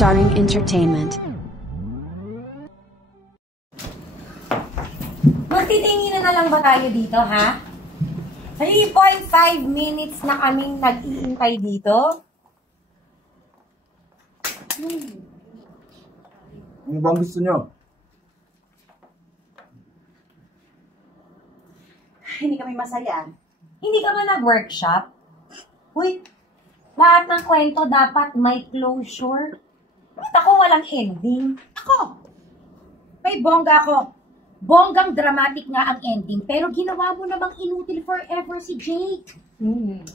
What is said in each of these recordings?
Starring Entertainment. Magtitingin na lang ba tayo dito, ha? 3.5 minutes na kaming nag-iintay dito. Ano bang gusto nyo? Hindi kami masaya. Hindi ka ba nag-workshop? Uy, lahat ng kwento dapat may closure. Ba't ako walang ending? Ako! May bongga ako. Bonggang dramatic nga ang ending, pero ginawa mo namang inutil forever si Jake.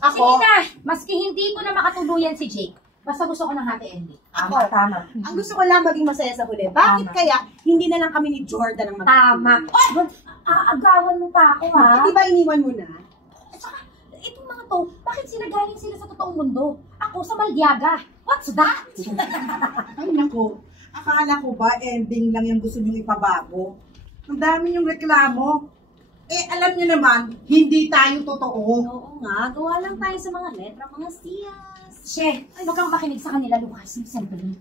Ako, sige na, maski hindi ko na makatuluyan si Jake, basta gusto ko ng happy ending. Tama, tama. Ang gusto ko lang maging masaya sa huli. Bakit kaya hindi na lang kami ni Jordan ang Tama. Aagawan mo pa ako, ha? Di ba iniwan mo na? At saka, itong mga to, bakit sila galing sila sa totoong mundo? Ako sa Maldiaga. What's that? Ay naku, akala ko ba ending lang yung gusto nyo ipabago? Ang dami yung reklamo. Eh, alam nyo naman, hindi tayo totoo. Oo nga, gawa lang tayo sa mga letra, mga siyas. She, huwag kang makinig sa kanila, Lucas. Simple.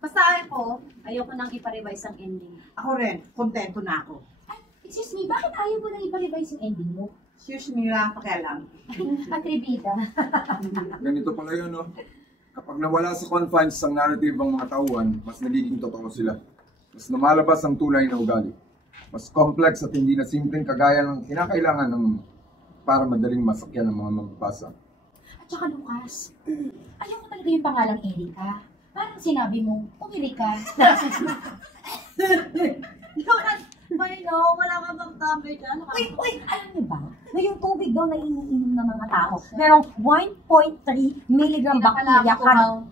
Basta ako, ayoko nang iparevise ang ending. Ako rin, kontento na ako. Ay, excuse me, bakit ayaw mo na ipa-revise yung ending mo? Excuse me lang, pakialam. Atribida. Ganito pala yun, no? Kapag nawala sa confines ang narrative ng mga tauhan, mas nagiging totoo sila. Mas lumalabas ang tunay na ugali. Mas complex at hindi na simpleng kagaya ng kinakailangan ng para madaling masakyan ng mga magbabasa. At saka, Lucas, ayaw mo talaga yung pangalang Erika. Parang sinabi mo, umiri ka. Lucas, may no, wala ka bang tambay dyan? Uy, alam niyo ba? Na yung tubig daw na iniinom ng mga tao, merong 1.3 milligram bacteria kada.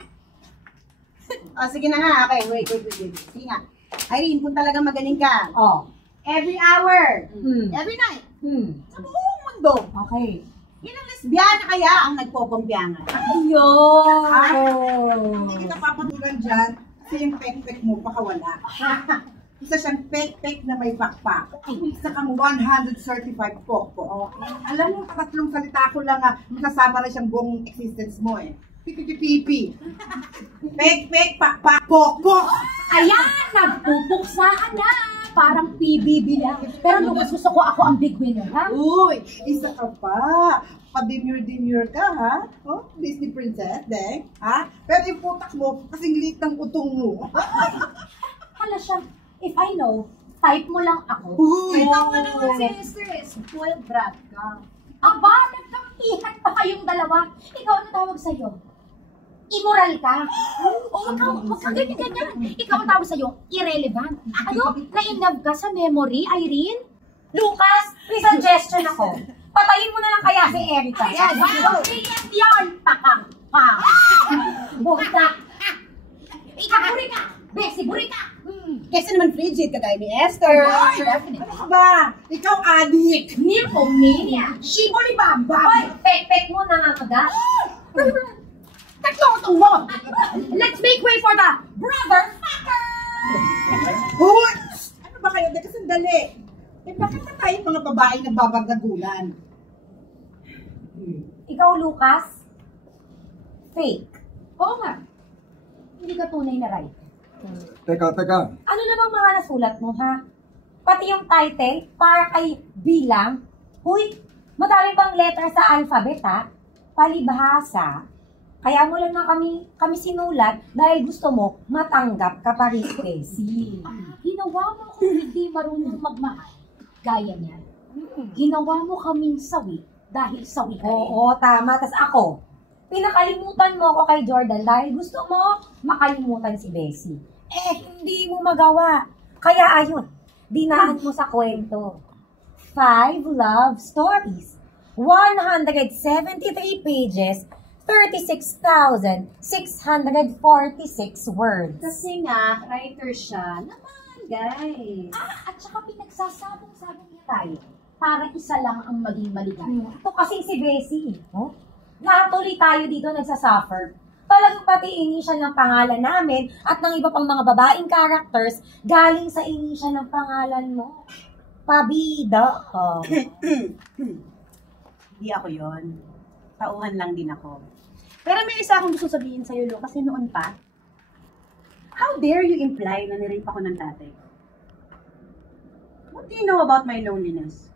Sige na nga, okay, wait. Sige nga. Irene, kung talagang magaling ka, every hour, every night, sa buong mundo, Okay. ilang lesbiana kaya ang nagpopompyangan? Hindi kita papatulan dyan, kasi yung pek-pek mo, pakawala. Isa siyang pek-pek na may pakpak. Isa kang 100 certified pokpok. Alam mo, tatlong salita ko lang masasama na siyang buong existence mo eh. Pipi-pipi. Pek-pek, pakpak, pokpok. Ayan, nagpupuksaan na. Parang PBB lang. Pero Lucas, gusto ko ako ang big winner, ha? Uy, isa ka pa. Pa-demure ka, ha? Oh, Disney princess, deng. Ha? Pero yung putak mo, kasing liit ng utong mo. Hala siya, if I know, type mo lang ako. Uy! Ikaw ka naman, sister, spoiled brat ka. Aba, nagkampihan pa kayong dalawa. Ikaw ano tawag sa'yo? Immoral ka. O ikaw, huwag ka ganyan-ganyan. Ikaw ang tawag sa'yo, irrelevant. Ano? Na-inlove ka sa memory, Irene? Lucas, may suggestion ako. Patayin mo na lang kaya si Erika. Yan, yan, pakang pa. Buta. Ikaw, buri ka. Besi, buri ka. Kasi naman frigid, kagaya ni Esther. Ano ka ba? Ikaw adik. Nymphomania. Shibori bamba. Hoy, pek-pek mo nangangagat. Tatlong mo. Let's make way for the brother fucker. Hoy! Ano ba kayo? Deka sandali. Eh, bakit na tayo mga babae nagbabagagulan? Ikaw, Lucas, fake. Oo nga. Hindi ka tunay na right. Teka. Ano na bang mga nasulat mo, ha? Pati yung title, para kay bilang. Huy, madami pang letter sa alphabet, ha? Palibhasa. Kaya mo lang na kami sinulat dahil gusto mo matanggap ka pa rin, Bessie. Ginawa mo kung hindi marunong magmahal. Gaya niya. Ginawa mo kaming sawi dahil sawi ka rin. Oo, tama. Tas ako, pinakalimutan mo ako kay Jordan dahil gusto mo makalimutan si Bessie. Eh, hindi mo magawa. Kaya ayun, dinaan mo sa kwento. 5 love stories, 173 pages, 36,646 words. Kasi nga, writer siya. Naman, guys. At saka pinagsasabong-sabong niya tayo para isa lang ang maging maligaya. Ito kasing si Bessie. Oh? Lahat tuloy tayo dito nagsasuffer. Talagang pati initial ng pangalan namin at ng iba pang mga babaeng characters galing sa initial ng pangalan mo. Pabida. Hindi ako yon. Tauhan lang din ako. Pero may isa akong gusto sabihin sa'yo, Lo, kasi noon pa, How dare you imply na nirape ako ng tatay? What do you know about my loneliness?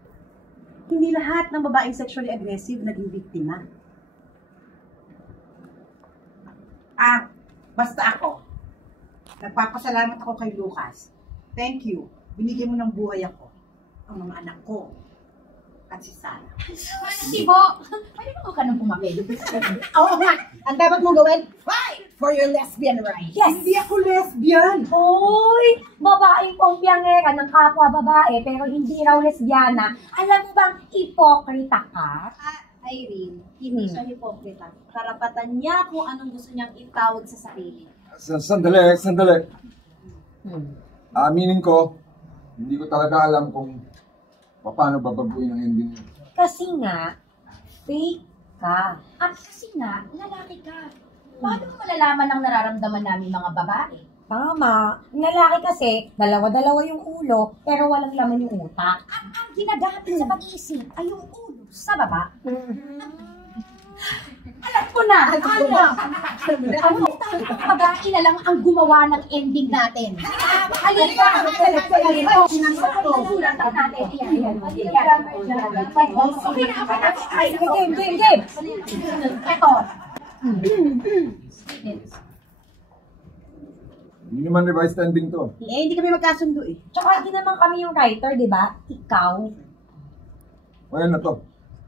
Hindi lahat ng babaeng sexually aggressive naging biktima. Basta ako. Nagpapasalamat ako kay Lucas. Thank you. Binigyan mo ng buhay ako. Ang mga anak ko. At si Sarah. Tibo, pwede mo ka nang pumapel? Oo nga! Ang dapat mong gawin, fight for your lesbian rights! Yes! Hindi ako lesbian. Hoy! Babaeng pongpiyangera ng kapwa babae pero hindi raw lesbiana. Alam mo bang ipokrita ka? Irene, hindi siya hipokrita. Karapatan niya kung anong gusto niyang itawag sa sarili. Sandali. Aminin ko, hindi ko talaga alam kung paano babaguhin ang ending niya. Kasi nga, fake ka. At kasi nga, lalaki ka. Paano mo malalaman ang nararamdaman namin mga babae? Tama. Ang lalaki kasi, dalawa-dalawa yung ulo, pero walang laman yung utak. Ang ginagamit sa pag-iisip ay yung ulo sa baba. Alam ko na! Ano? Babae na lang ang gumawa ng ending natin. Halika! Sinasakto natin. Ayan. Okay na. Game. Ito. Hindi naman revised ending to. Hindi kami magkasundo eh. Tsaka hindi naman kami yung writer, di ba? Ikaw. Ayan na to.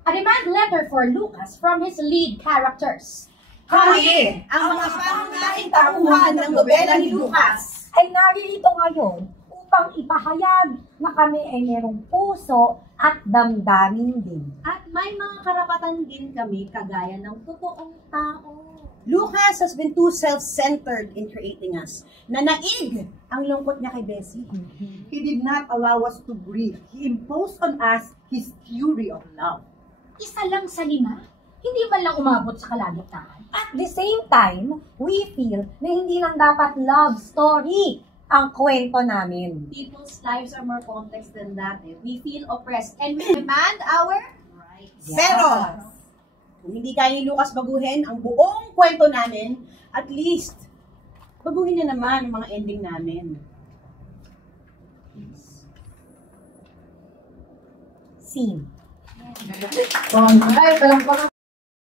A remand letter for Lucas from his lead characters. Kami, ang mga pangunahing tauhan ng nobela ni Lucas. Ay naririto ngayon upang ipahayag na kami ay merong puso at damdamin din. At may mga karapatan din kami kagaya ng totoong tao. Lucas has been too self-centered in creating us. Nanaig ang lungkot niya kay Bessie. He did not allow us to breathe. He imposed on us his fury of love. Isa lang sa 5. Hindi man lang umabot sa kalagitnaan. At the same time, we feel na hindi lang dapat love story ang kwento namin. People's lives are more complex than that. We feel oppressed and we demand our rights. Pero, kung hindi kaya ni Lucas baguhin ang buong kwento namin, at least, baguhin niya naman ang mga ending namin. Scene. Ay,